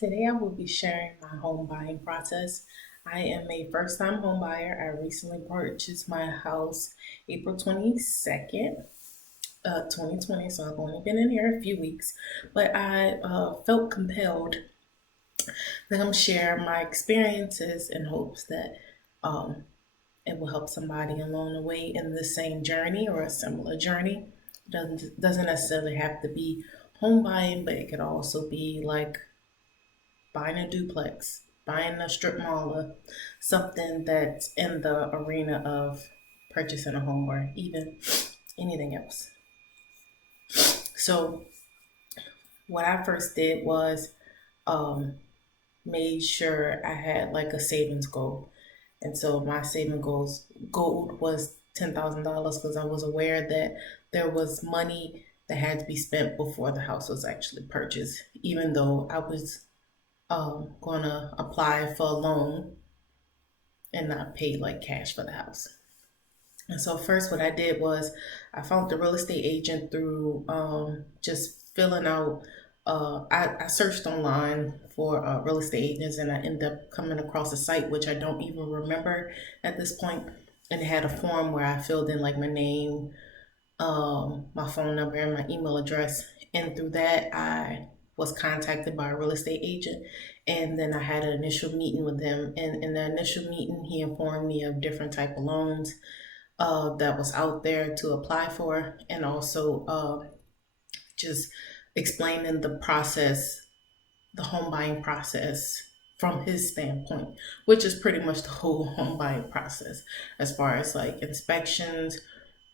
Today I will be sharing my home buying process. I am a first-time home buyer. I recently purchased my house April 22nd, 2020, so I've only been in here a few weeks, but I felt compelled to come share my experiences in hopes that um, it will help somebody along the way in the same journey or a similar journey. Doesn't necessarily have to be home buying, but it could also be like buying a duplex, buying a strip mall, or something that's in the arena of purchasing a home or even anything else. So, what I first did was um, made sure I had like a savings goal. And so my goal was $10,000 because I was aware that there was money that had to be spent before the house was actually purchased, even though I was going to apply for a loan and not pay like cash for the house. And so first, what I did was I found the real estate agent through just filling out. I searched online for real estate agents, and I ended up coming across a site which I don't even remember at this point, and it had a form where I filled in like my name, my phone number, and my email address. And through that, I was contacted by a real estate agent. And then I had an initial meeting with him. And in the initial meeting, he informed me of different type of loans that was out there to apply for, and also just explaining the process, the home buying process from his standpoint, which is pretty much the whole home buying process as far as like inspections,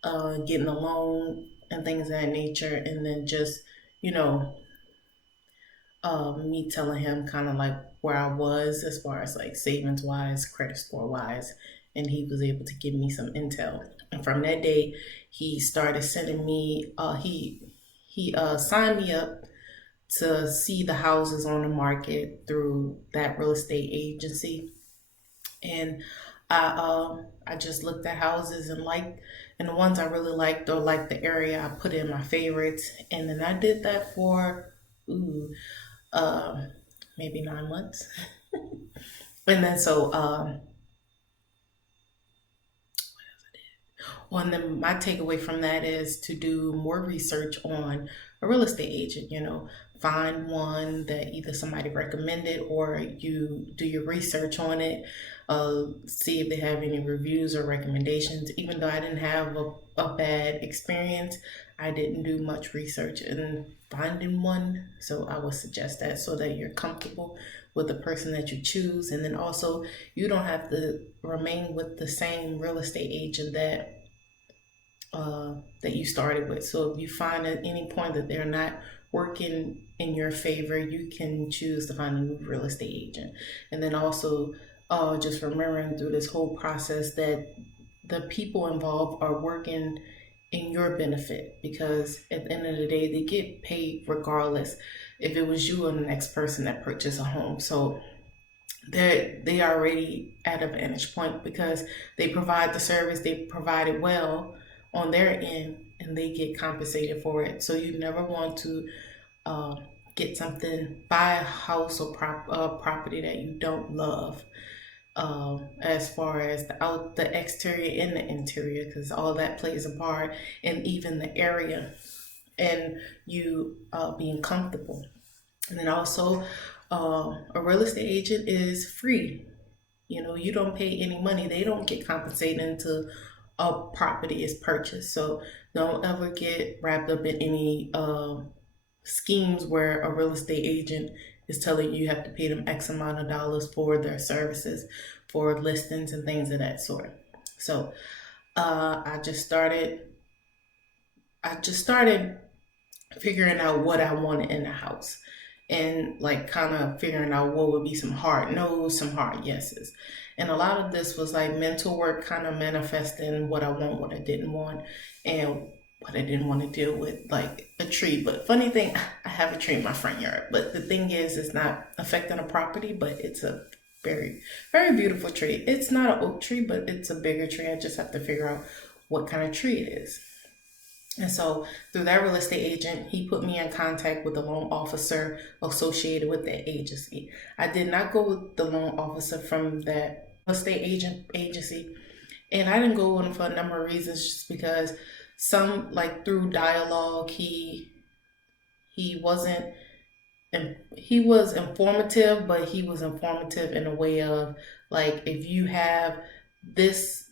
getting a loan and things of that nature. And then just, you know, me telling him kind of like where I was as far as like savings wise, credit score wise, and he was able to give me some intel. And from that day, he started sending me. He signed me up to see the houses on the market through that real estate agency, and I just looked at houses and liked, and the ones I really liked or liked the area, I put in my favorites, and then I did that for ooh, uh, maybe 9 months. And then and then my takeaway from that is to do more research on a real estate agent. Find one that either somebody recommended or you do your research on it. See if they have any reviews or recommendations. Even though I didn't have a bad experience, I didn't do much research in finding one. So I would suggest that so that you're comfortable with the person that you choose. And then also, you don't have to remain with the same real estate agent that you started with. So if you find at any point that they're not working in your favor, you can choose to find a new real estate agent. And then also, just remembering through this whole process that the people involved are working in your benefit, because at the end of the day, they get paid regardless if it was you or the next person that purchased a home. So they are already at a vantage point because they provide the service, they provide it well on their end, and they get compensated for it. So you never want to uh, get something, buy a house or property that you don't love. As far as the exterior and the interior, because all that plays a part, and even the area, and you being comfortable. And then also, a real estate agent is free. You don't pay any money. They don't get compensated until a property is purchased. So don't ever get wrapped up in any schemes where a real estate agent is telling you have to pay them X amount of dollars for their services, for listings and things of that sort. So I just started. I just started figuring out what I wanted in the house, and like kind of figuring out what would be some hard no's, some hard yeses. And a lot of this was like mental work, kind of manifesting what I want, what I didn't want, and what I didn't want to deal with, like a tree. But funny thing, I have a tree in my front yard. But the thing is, it's not affecting a property, but it's a very, very beautiful tree. It's not an oak tree, but it's a bigger tree. I just have to figure out what kind of tree it is. And so through that real estate agent, he put me in contact with the loan officer associated with that agency. I did not go with the loan officer from that real estate agency. And I didn't go with him for a number of reasons, just because some, like, through dialogue, he wasn't he was informative, but he was informative in a way of, like, if you have this,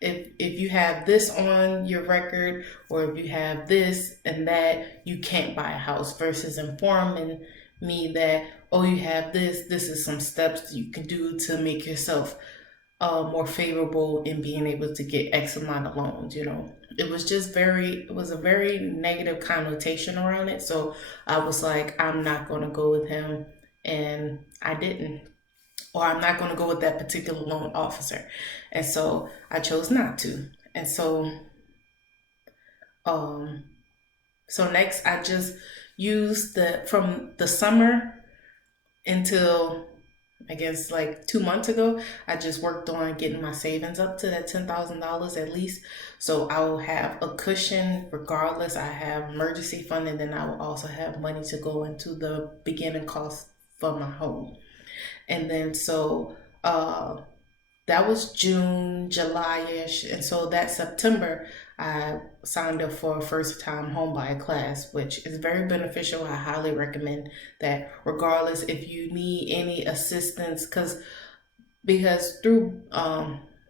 if you have this on your record, or if you have this and that, you can't buy a house, versus informing me that, oh, you have this is some steps you can do to make yourself more favorable in being able to get X amount of loans. It was a very negative connotation around it. So I was like, I'm not going to go with him. And I didn't. Or I'm not going to go with that particular loan officer. And so I chose not to. And um, so next I just used from the summer until, I guess, like 2 months ago, I just worked on getting my savings up to that $10,000 at least. So I will have a cushion regardless. I have emergency fund, and then I will also have money to go into the beginning cost for my home. And then that was June, July-ish. And so that September, I signed up for a first time home buyer class, which is very beneficial. I highly recommend that, regardless if you need any assistance, because through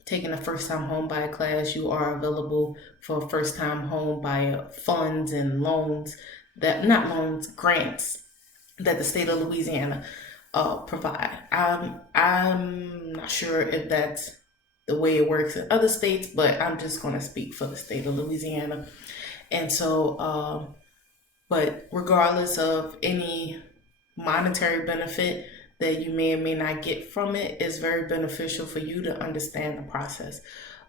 taking a first time home buyer class, you are available for first time home buyer funds and loans, grants that the state of Louisiana provide. I'm not sure if that's the way it works in other states, but I'm just going to speak for the state of Louisiana. And so, but regardless of any monetary benefit that you may or may not get from it, it's very beneficial for you to understand the process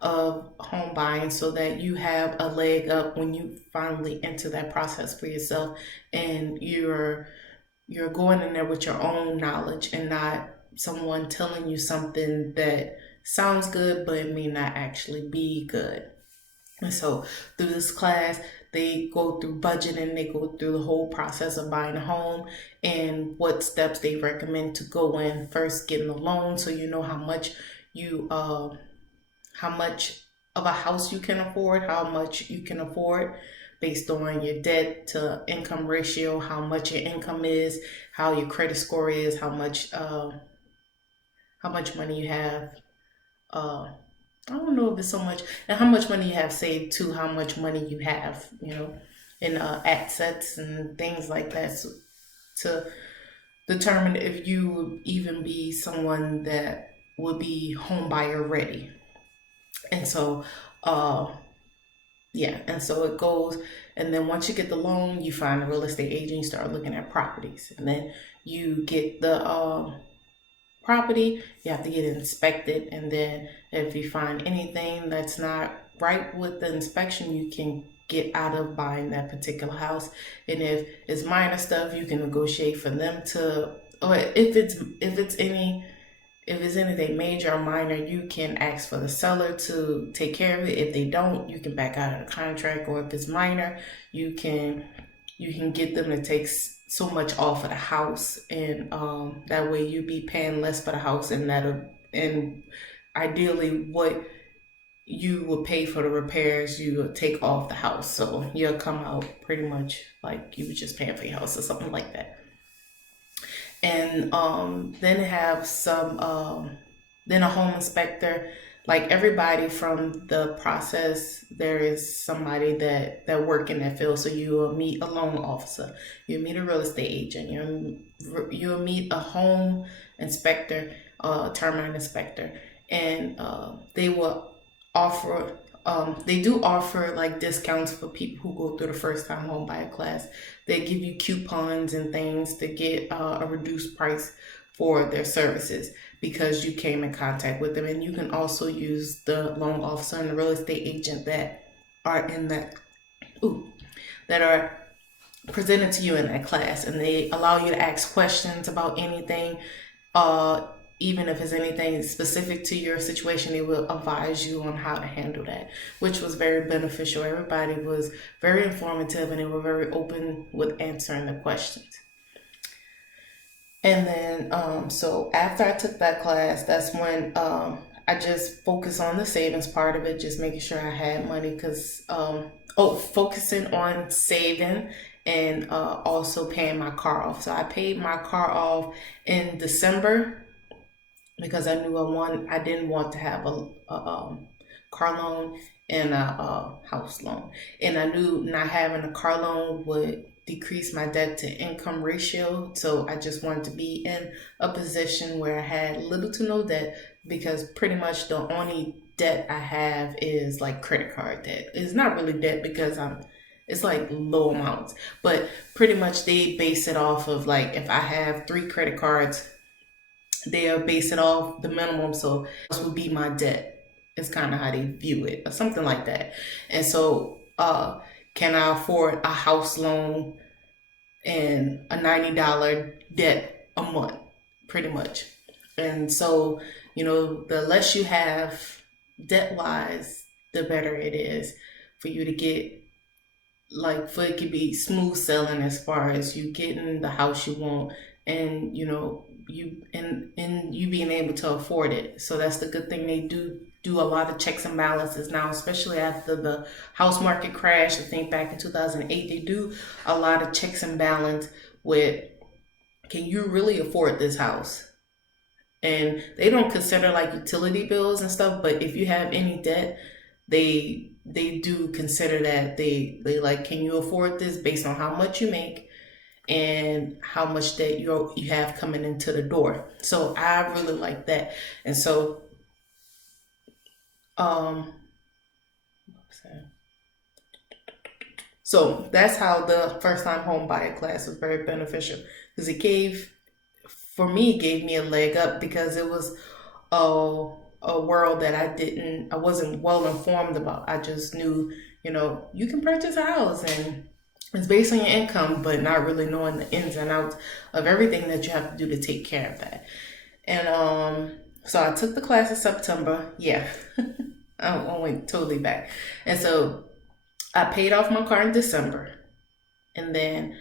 of home buying, so that you have a leg up when you finally enter that process for yourself, and you're going in there with your own knowledge and not someone telling you something that sounds good but it may not actually be good. And so through this class, they go through budgeting, they go through the whole process of buying a home and what steps they recommend to go in. First, getting a loan, so you know how much of a house you can afford, how much you can afford based on your debt to income ratio, how much your income is, how your credit score is, how much money you have. I don't know if it's so much, and how much money you have saved to how much money you have, in assets and things like that, so, to determine if you would even be someone that would be home buyer ready. And so, uh, yeah, and so it goes, and then once you get the loan, you find a real estate agent, you start looking at properties, and then you get the property, you have to get it inspected, and then if you find anything that's not right with the inspection, you can get out of buying that particular house. And if it's minor stuff, you can negotiate for them to, or if it's anything major or minor, you can ask for the seller to take care of it. If they don't, you can back out of the contract. Or if it's minor, you can get them to take so much off of the house, and that way you be paying less for the house, and ideally what you will pay for the repairs, you will take off the house, so you'll come out pretty much like you were just paying for your house or something like that. And then have then a home inspector. Like everybody from the process, there is somebody that work in that field. So you will meet a loan officer, you'll meet a real estate agent, you'll meet a home inspector, termite inspector, and they will offer they do offer like discounts for people who go through the first time home buyer class. They give you coupons and things to get a reduced price for their services because you came in contact with them. And you can also use the loan officer and the real estate agent that are in that that are presented to you in that class, and they allow you to ask questions about anything. even if it's anything specific to your situation, they will advise you on how to handle that, which was very beneficial. Everybody was very informative and they were very open with answering the questions. And then, so after I took that class, that's when I just focused on the savings part of it, just making sure I had money because, focusing on saving and also paying my car off. So I paid my car off in December because I knew I didn't want to have a car loan and a house loan, and I knew not having a car loan would decrease my debt to income ratio. So I just wanted to be in a position where I had little to no debt, because pretty much the only debt I have is like credit card debt. It's not really debt because it's like low amounts, but pretty much they base it off of like if I have 3 credit cards, they'll base it off the minimum. So this would be my debt. It's kind of how they view it, or something like that. And so, can I afford a house loan and a $90 debt a month, pretty much? And so, the less you have debt wise, the better it is for you to get, like, for it to be smooth sailing as far as you getting the house you want, and you being able to afford it. So that's the good thing. They do a lot of checks and balances now, especially after the house market crash. I think back in 2008, they do a lot of checks and balance with, can you really afford this house? And they don't consider like utility bills and stuff, but if you have any debt, they do consider that. They like, can you afford this based on how much you make and how much debt you have coming into the door. So I really like that. And so so that's how the first time home buyer class was very beneficial, because it gave me a leg up, because it was a world that I wasn't well informed about. I just knew, you can purchase a house and it's based on your income, but not really knowing the ins and outs of everything that you have to do to take care of that. And so I took the class in September. Yeah, I went totally back. And so I paid off my car in December. And then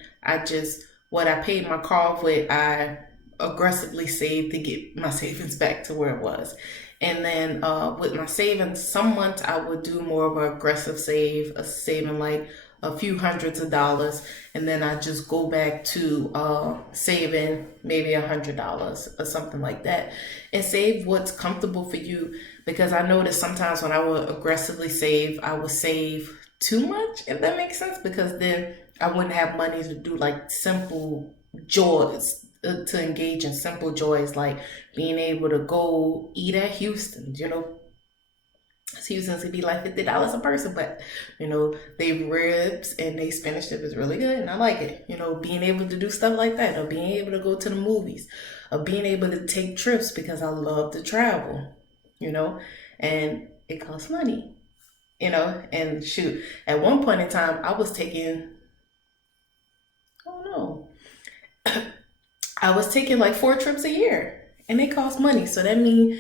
what I paid my car off with, I aggressively saved to get my savings back to where it was. And then with my savings, some months I would do more of an aggressive saving like a few hundreds of dollars, and then I just go back to saving maybe $100 or something like that, and save what's comfortable for you. Because I noticed sometimes when I would aggressively save, I would save too much, if that makes sense, because then I wouldn't have money to do like simple joys, to engage in simple joys, like being able to go eat at Houston's. Houston's could be like $50 a person, but they ribs and they spinach dip is really good, and I like it. Being able to do stuff like that, or being able to go to the movies, or being able to take trips, because I love to travel. And it costs money. And shoot, at one point in time, I was taking, oh no, I was taking like 4 trips a year, and they cost money. So that means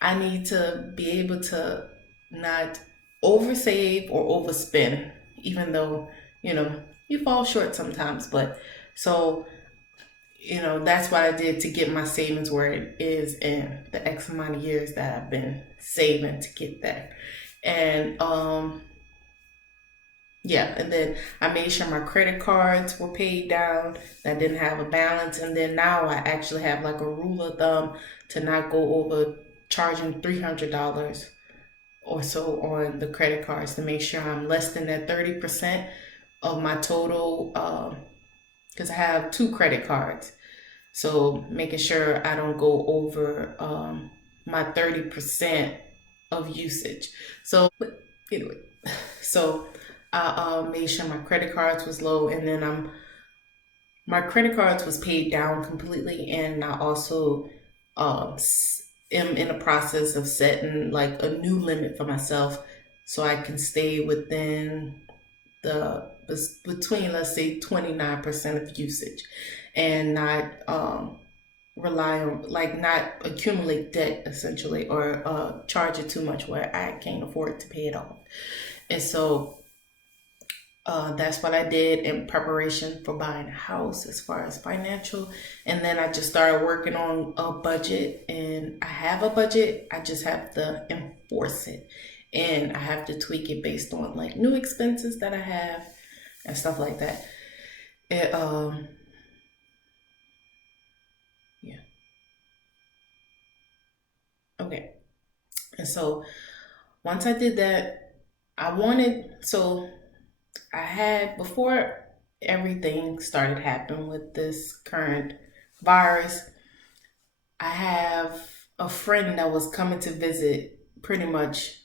I need to be able to not oversave or overspend, even though, you fall short sometimes. But so, that's what I did to get my savings where it is in the X amount of years that I've been saving to get there. And, yeah, and then I made sure my credit cards were paid down, that I didn't have a balance. And then now I actually have like a rule of thumb to not go over charging $300 or so on the credit cards, to make sure I'm less than that 30% of my total, because I have 2 credit cards. So making sure I don't go over my 30% of usage. So, but anyway, so I made sure my credit cards was low, and then my credit cards was paid down completely, and I also am in the process of setting like a new limit for myself, so I can stay within between, let's say, 29% of usage, and not rely on, like, not accumulate debt essentially, or charge it too much where I can't afford to pay it off. And so that's what I did in preparation for buying a house as far as financial. And then I just started working on a budget, and I have a budget. I just have to enforce it. And I have to tweak it based on like new expenses that I have and stuff like that. It, yeah. Okay. And so once I did that, so I had, before everything started happening with this current virus, I have a friend that was coming to visit pretty much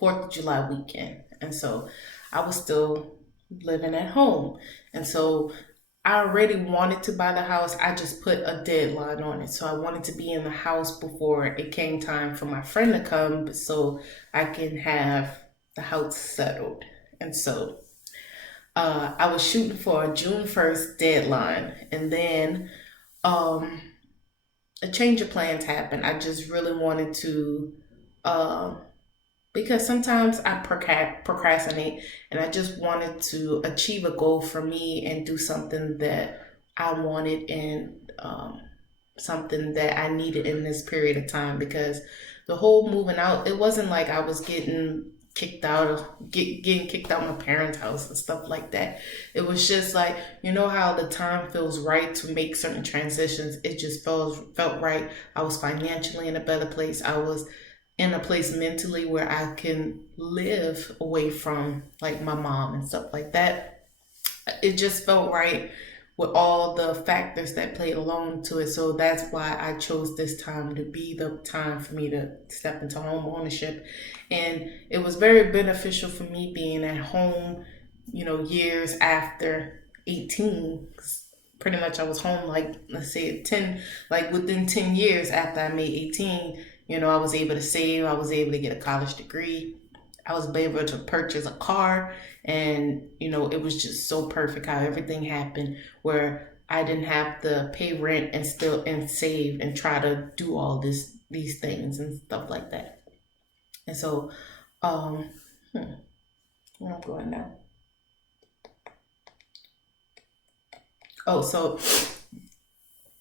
4th of July weekend. And so I was still living at home. And so I already wanted to buy the house. I just put a deadline on it. So I wanted to be in the house before it came time for my friend to come so I can have the house settled. And so I was shooting for a June 1st deadline. And then um, a change of plans happened. I just really wanted to, uh, because sometimes I procrastinate, and I just wanted to achieve a goal for me and do something that I wanted, and something that I needed in this period of time, because the whole moving out, it wasn't like I was getting kicked out of getting kicked out of my parents' house and stuff like that. It was just like, you know how the time feels right to make certain transitions. It just felt right. I was financially in a better place. I was in a place mentally where I can live away from like my mom and stuff like that. It just felt right with all the factors that played along to it. So that's why I chose this time to be the time for me to step into home ownership. And it was very beneficial for me being at home, years after 18. Pretty much I was home, like, let's say 10, like within 10 years after I made 18. I was able to save, I was able to get a college degree, I was able to purchase a car, and it was just so perfect how everything happened, where I didn't have to pay rent and still and save and try to do all these things and stuff like that. And so, um, where I'm going now. Oh, so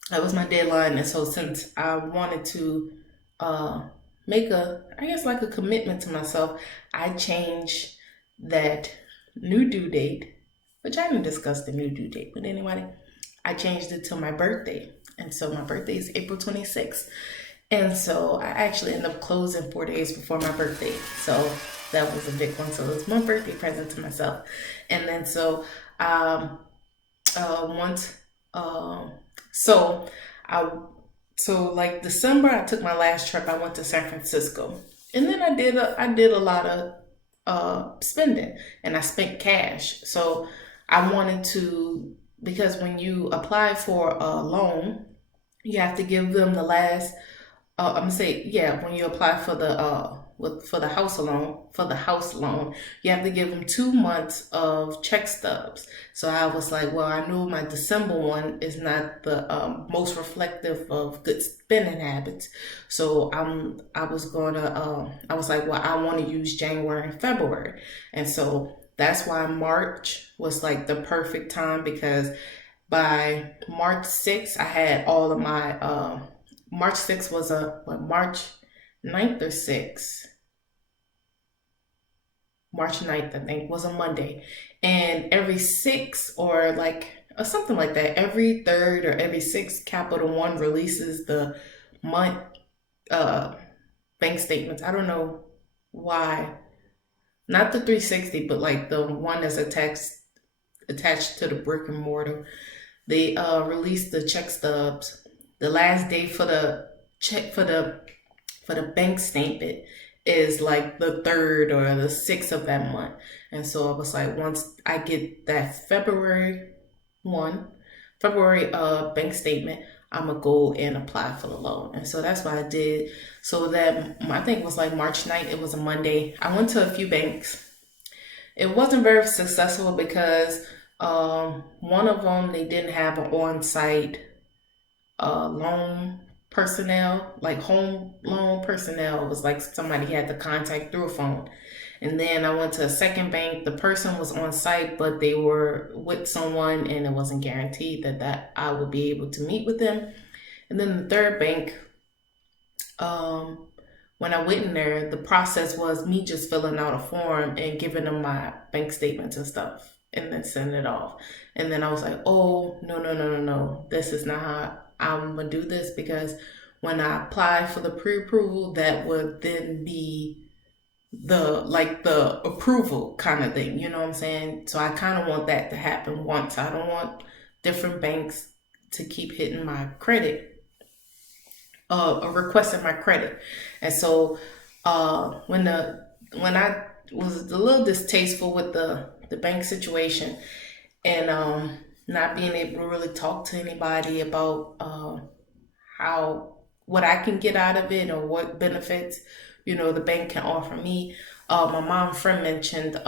that was my deadline, and so since I wanted to uh, make I guess like a commitment to myself, I changed that new due date, which I didn't discuss the new due date with anybody. I changed it to my birthday, and so my birthday is April 26th, and so I actually ended up closing 4 days before my birthday. So that was a big one. So it was my birthday present to myself, and then um, once so I like December, I took my last trip. I went to San Francisco, and then I did a lot of spending, and I spent cash. So I wanted to, because when you apply for a loan, you have to give them the last. I'm gonna say, yeah, when you apply for the for the house loan, you have to give them 2 months of check stubs. So I was like, well, I knew my December one is not the most reflective of good spending habits. So I was like, well, I want to use January and February, and so that's why March was like the perfect time, because by March 6th, I had all of my March 6th was March 9th or 6th. March 9th, I think, was a Monday. And every 6th, or like or something like that, every 3rd or every 6th, Capital One releases the month uh bank statements. I don't know why. Not the 360, but like the one that's attached to the brick and mortar. They released the check stubs. The last day for the check for the bank statement is like the 3rd or the 6th of that month. And so I was like, once I get that February bank statement, I'm gonna go and apply for the loan. And so that's what I did. So that, I think it was like March 9th, it was a Monday. I went to a few banks. It wasn't very successful because one of them, they didn't have an on-site loan personnel, like home loan personnel. It was like somebody had to contact through a phone. And then I went to a second bank. The person was on site, but they were with someone, and it wasn't guaranteed that I would be able to meet with them. And then the third bank, um, when I went in there, the process was me just filling out a form and giving them my bank statements and stuff, and then sending it off. And then I was like, oh, no, no, no, no, no. This is not how I'm going to do this, because when I apply for the pre-approval, that would then be the approval kind of thing. You know what I'm saying? So I kind of want that to happen once. I don't want different banks to keep hitting my credit, requesting my credit. And so when I was a little distasteful with the bank situation, and not being able to really talk to anybody about how what I can get out of it or what benefits the bank can offer me. My mom friend mentioned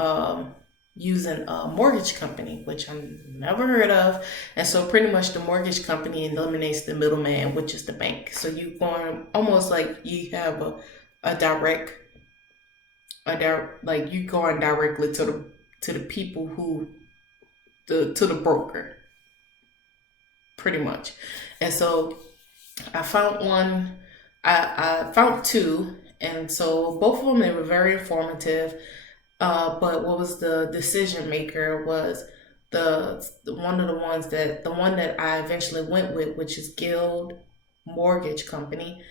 using a mortgage company, which I never heard of. And so pretty much the mortgage company eliminates the middleman, which is the bank. So you going almost like you have a direct, like you going directly to the people to the broker, pretty much. And so I found one, I found two, and so both of them, they were very informative. But what was the decision maker was the one that I eventually went with, which is Guild Mortgage Company.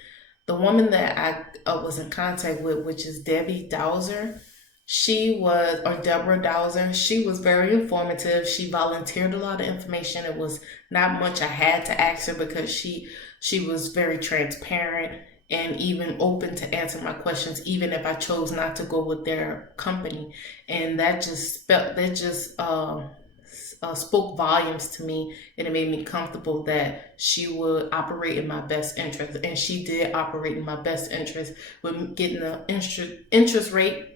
The woman that I was in contact with, which is Debbie Dowser, or Deborah Dowser, she was very informative. She volunteered a lot of information. It was not much I had to ask her, because she was very transparent and even open to answer my questions, even if I chose not to go with their company. And that just spoke volumes to me, and it made me comfortable that she would operate in my best interest. And she did operate in my best interest with getting the interest rate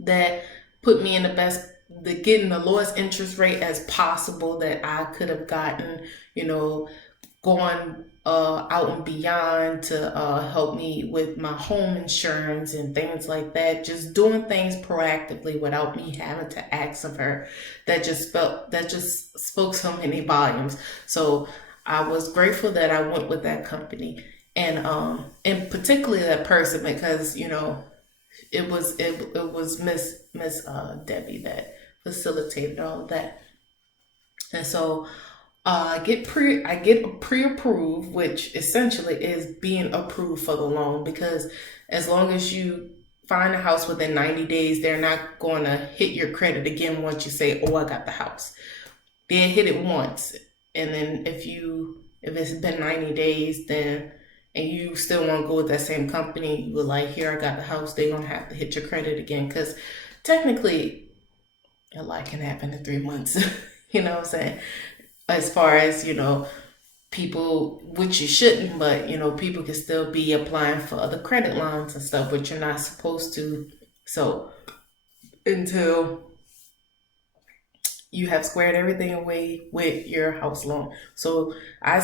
that put me in getting the lowest interest rate as possible that I could have gotten, going out and beyond to help me with my home insurance and things like that. Just doing things proactively without me having to ask of her. That just spoke so many volumes. So I was grateful that I went with that company, and particularly that person, because it was Miss Debbie that facilitated all of that. And so I get pre-approved, which essentially is being approved for the loan, because as long as you find a house within 90 days, they're not going to hit your credit again once you say, oh, I got the house. They hit it once, and then if it's been 90 days, then and you still want to go with that same company, you were like, here, I got the house, they're going to have to hit your credit again, because technically a lot can happen in 3 months. You know what I'm saying? As far as, people, which you shouldn't, but, people can still be applying for other credit lines and stuff, but you're not supposed to. So until you have squared everything away with your house loan. So I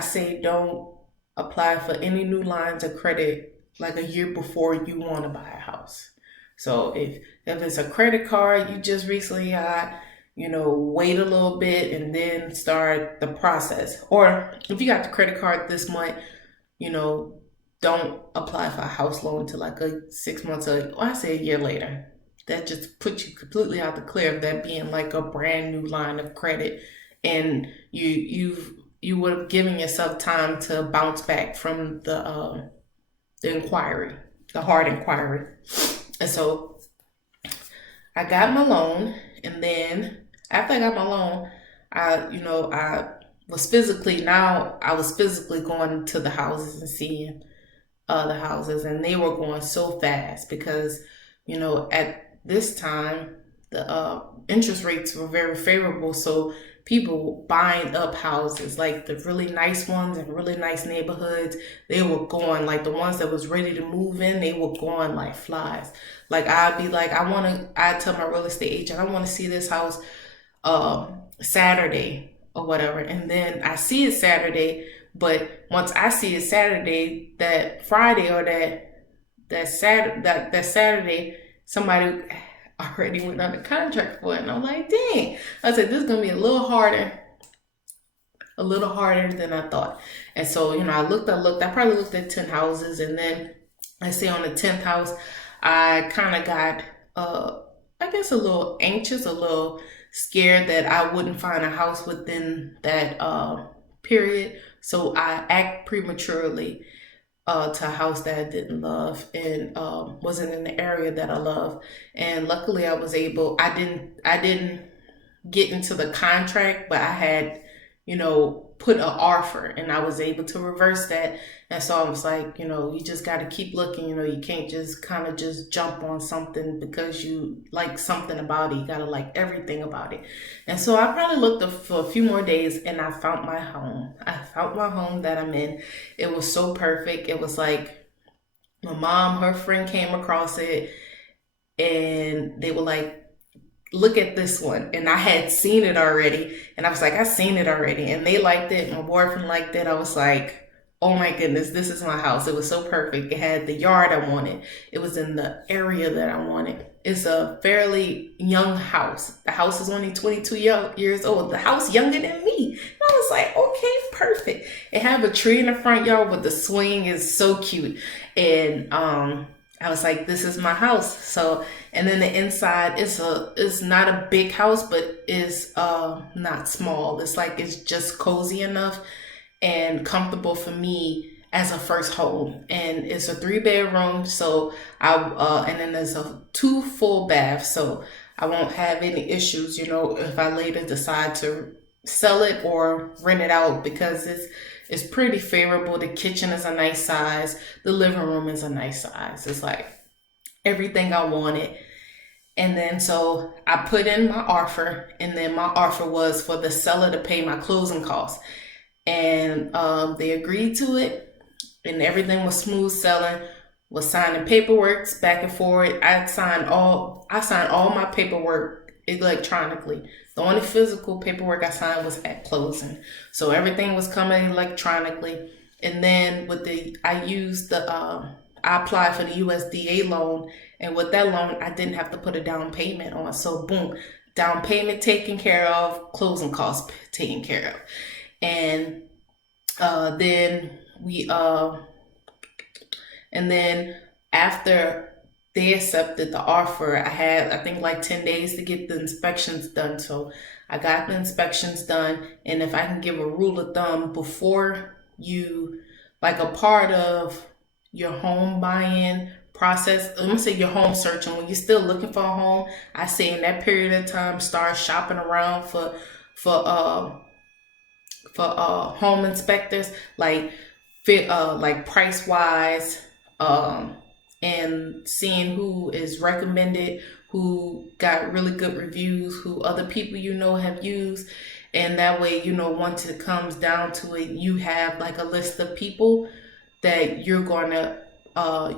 say don't apply for any new lines of credit like a year before you want to buy a house. So if it's a credit card you just recently got, wait a little bit and then start the process. Or if you got the credit card this month, don't apply for a house loan until like 6 months or I say a year later. That just puts you completely out the clear of that being like a brand new line of credit, and you would have given yourself time to bounce back from the inquiry, the hard inquiry. And so I got my loan, and then after I got my loan, I was physically going to the houses and seeing the houses, and they were going so fast because, at this time, the interest rates were very favorable. So people buying up houses, like the really nice ones in really nice neighborhoods, they were going, like the ones that was ready to move in, they were going like flies. Like I'd be like, I'd tell my real estate agent, I want to see this house Saturday. or whatever. And then I see it Saturday, but once I see it Saturday, that Friday or that Saturday, somebody already went under contract for it. And I'm like, dang. I said, this is gonna be a little harder than I thought. And so, I looked, I probably looked at 10 houses, and then I say on the 10th house, I kind of got, I guess, a little anxious, a little scared that I wouldn't find a house within that period. So I act prematurely to a house that I didn't love and wasn't in the area that I love. And luckily I was able, I didn't get into the contract, but I had, put an offer, and I was able to reverse that. And so I was like, you just got to keep looking. You can't just kind of just jump on something because you like something about it. You got to like everything about it. And so I probably looked for a few more days, and I found my home. I found my home that I'm in. It was so perfect. It was like my mom, her friend came across it, and they were like, look at this one. And I had seen it already. And I was like, I've seen it already. And they liked it. My boyfriend liked it. I was like, oh my goodness, this is my house. It was so perfect. It had the yard I wanted. It was in the area that I wanted. It's a fairly young house. The house is only 22 years old. The house younger than me. And I was like, okay, perfect. It had a tree in the front yard with the swing. Is so cute. And I was like, this is my house. So, and then the inside is not a big house, but is not small. It's like, it's just cozy enough and comfortable for me as a first home. And it's a 3-bedroom. So and then there's 2 full baths. So I won't have any issues, if I later decide to sell it or rent it out, because it's pretty favorable. The kitchen is a nice size. The living room is a nice size. It's like everything I wanted. And then so I put in my offer, and then my offer was for the seller to pay my closing costs. And they agreed to it, and everything was smooth selling. Was signing paperwork back and forth. I signed all my paperwork electronically. The only physical paperwork I signed was at closing. So everything was coming electronically. And then I applied for the USDA loan. And with that loan, I didn't have to put a down payment on. So boom, down payment taken care of, closing costs taken care of. And then after they accepted the offer, I had, I think, like 10 days to get the inspections done. So I got the inspections done. And if I can give a rule of thumb, before you, like, a part of your home buying process, I'm gonna say your home searching, when you're still looking for a home, I say in that period of time, start shopping around for home inspectors, like price wise, and seeing who is recommended, who got really good reviews, who other people have used. And that way, once it comes down to it, you have like a list of people that you're going to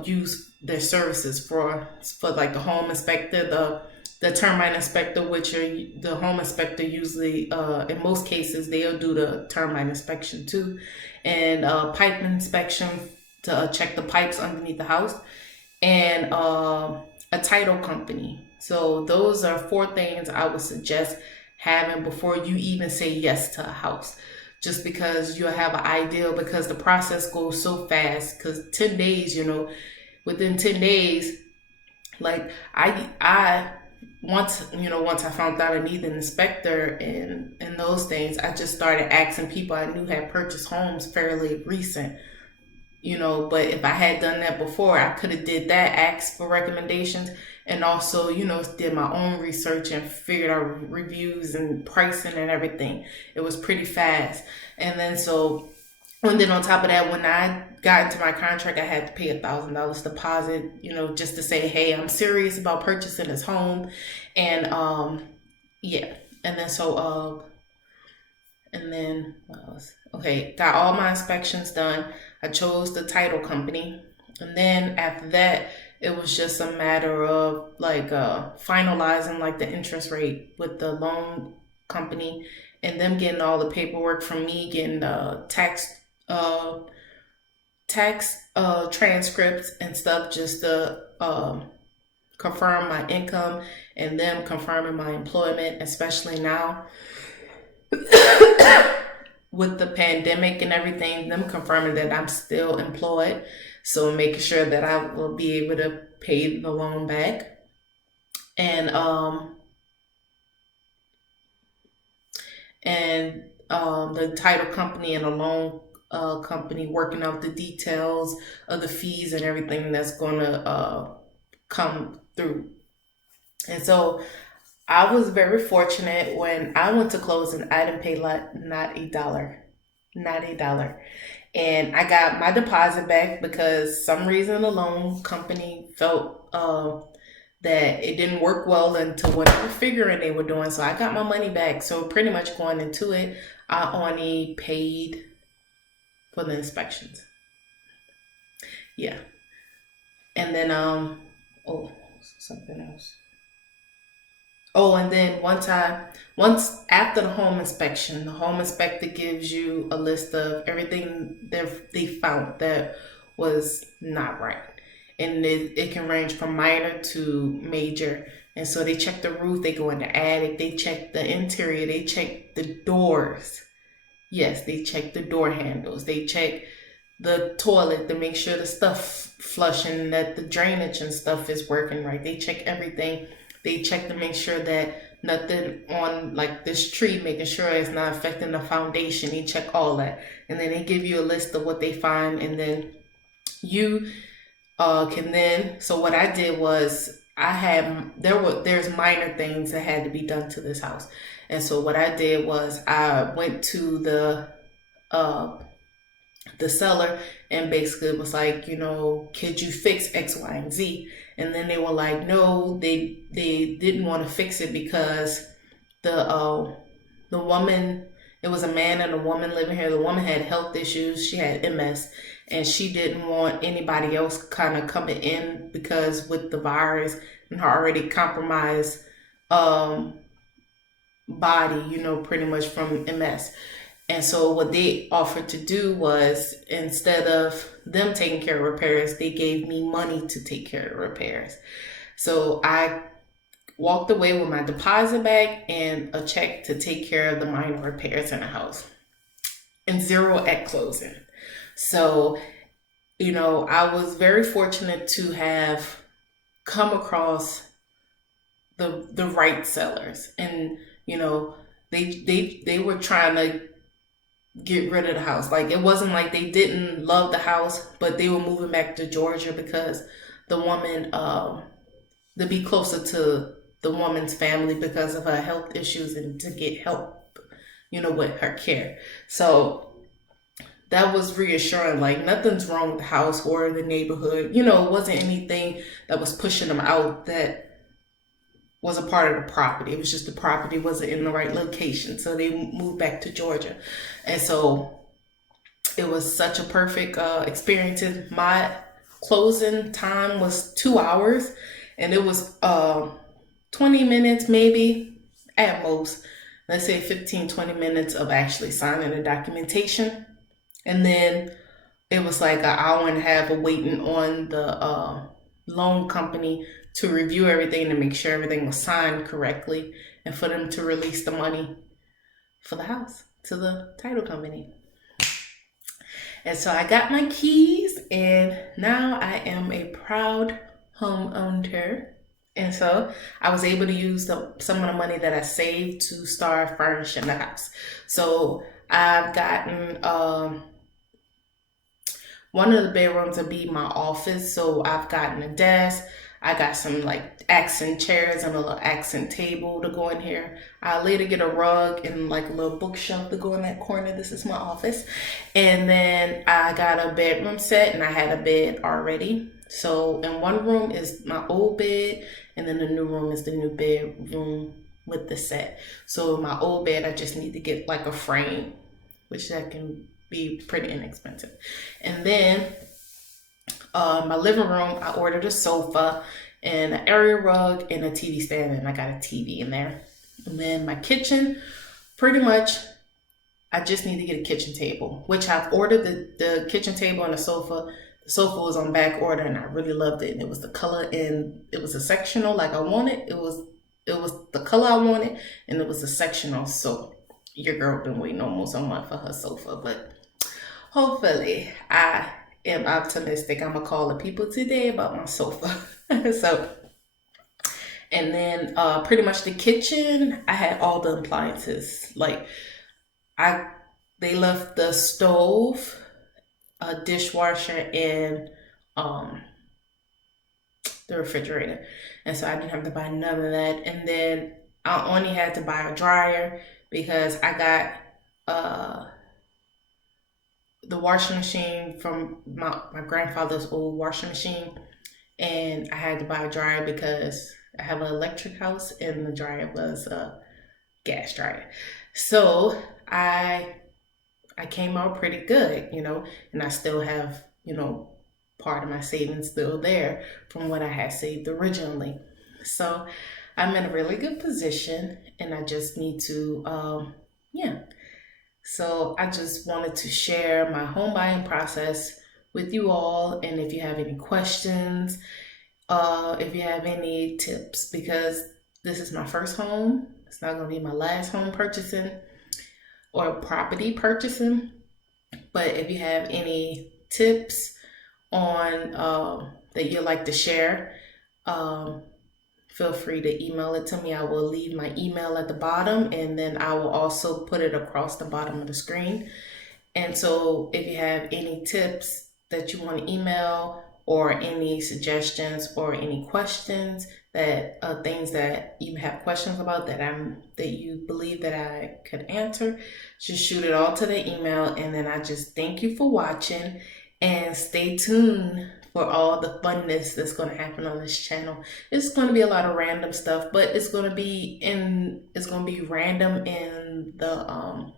use their services for like the home inspector, the termite inspector, which are the home inspector usually, in most cases, they'll do the termite inspection too, and pipe inspection to check the pipes underneath the house, and a title company. So those are 4 things I would suggest having before you even say yes to a house, just because you'll have an idea, because the process goes so fast. Because 10 days, within 10 days, like once I found out I needed an inspector and those things, I just started asking people I knew had purchased homes fairly recent. But if I had done that before, I could have did that, asked for recommendations, and also, did my own research and figured out reviews and pricing and everything. It was pretty fast. And then on top of that, when I got into my contract, I had to pay $1,000 deposit, just to say, hey, I'm serious about purchasing this home. And yeah. And then what else? Okay, got all my inspections done. I chose the title company. And then after that, it was just a matter of like finalizing like the interest rate with the loan company. and them getting all the paperwork from me, getting the uh, tax transcripts and stuff, just to confirm my income, and them confirming my employment, especially now with the pandemic and everything, them confirming that I'm still employed. So making sure that I will be able to pay the loan back. And the title company and the loan company working out the details of the fees and everything that's going to come through. And so I was very fortunate when I went to closing. I didn't pay not a dollar, not a dollar. And I got my deposit back because some reason the loan company felt that it didn't work well into whatever figuring they were doing. So I got my money back. So pretty much going into it, I only paid for the inspections. Yeah. And then, something else. Oh, and then once after the home inspection, the home inspector gives you a list of everything they found that was not right. And it can range from minor to major. And so they check the roof, they go in the attic, they check the interior, they check the doors. Yes, they check the door handles, they check the toilet to make sure the stuff flushing, that the drainage and stuff is working right. They check everything. They check to make sure that nothing on like this tree, making sure it's not affecting the foundation. They check all that. And then they give you a list of what they find. And then you so what I did was there's minor things that had to be done to this house. And so what I did was I went to the seller and basically was like, could you fix X, Y, and Z? And then they were like, no, they didn't want to fix it because the woman, it was a man and a woman living here. The woman had health issues. She had MS, and she didn't want anybody else kind of coming in because with the virus and her already compromised body, pretty much from MS. And so what they offered to do was, instead of them taking care of repairs, they gave me money to take care of repairs. So I walked away with my deposit back and a check to take care of the minor repairs in the house, and zero at closing. So, I was very fortunate to have come across the right sellers, and they were trying to get rid of the house. Like, it wasn't like they didn't love the house, but they were moving back to Georgia because the woman, to be closer to the woman's family because of her health issues and to get help, with her care. So that was reassuring. Like, nothing's wrong with the house or the neighborhood. It wasn't anything that was pushing them out that was a part of the property. It was just the property wasn't in the right location. So they moved back to Georgia. And so it was such a perfect experience. My closing time was 2 hours, and it was 20 minutes maybe at most. Let's say 15, 20 minutes of actually signing the documentation. And then it was like an hour and a half of waiting on the loan company to review everything to make sure everything was signed correctly and for them to release the money for the house to the title company. And so I got my keys, and now I am a proud homeowner. And so I was able to use some of the money that I saved to start furnishing the house. So I've gotten one of the bedrooms will be my office. So I've gotten a desk. I got some like accent chairs and a little accent table to go in here. I'll later get a rug and like a little bookshelf to go in that corner. This is my office. And then I got a bedroom set, and I had a bed already. So in one room is my old bed, and then the new room is the new bedroom with the set. So my old bed, I just need to get like a frame, which that can be pretty inexpensive. And then my living room, I ordered a sofa and an area rug and a TV stand, and I got a TV in there. And then my kitchen, pretty much I just need to get a kitchen table, which I've ordered the kitchen table and the sofa. The sofa was on back order and I really loved it. And it was the color and it was a sectional like I wanted. It was the color I wanted and it was a sectional. So your girl been waiting almost a month for her sofa, but hopefully I am optimistic. I'm gonna call the people today about my sofa. So and then pretty much the kitchen, I had all the appliances. Like I they left the stove, a dishwasher, and um the refrigerator. And so I didn't have to buy none of that. And then I only had to buy a dryer because I got uh the washing machine from my grandfather's old washing machine, and I had to buy a dryer because I have an electric house and the dryer was a gas dryer. So I I came out pretty good, and I still have, part of my savings still there from what I had saved originally. So I'm in a really good position and I just need to, yeah. So I just wanted to share my home buying process with you all. And if you have any questions, if you have any tips, because this is my first home, it's not going to be my last home purchasing or property purchasing. But if you have any tips on that you'd like to share, um, feel free to email it to me. I will leave my email at the bottom and then I will also put it across the bottom of the screen. And so if you have any tips that you want to email or any suggestions or any questions that things that you have questions about that you believe that I could answer, just shoot it all to the email. And then I just thank you for watching and stay tuned for all the funness that's going to happen on this channel. It's going to be a lot of random stuff, but it's going to be random in the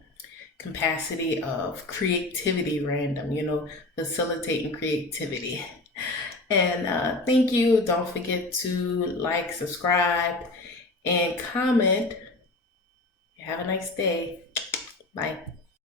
capacity of creativity random, facilitating creativity. And thank you. Don't forget to like, subscribe, and comment. Have a nice day. Bye.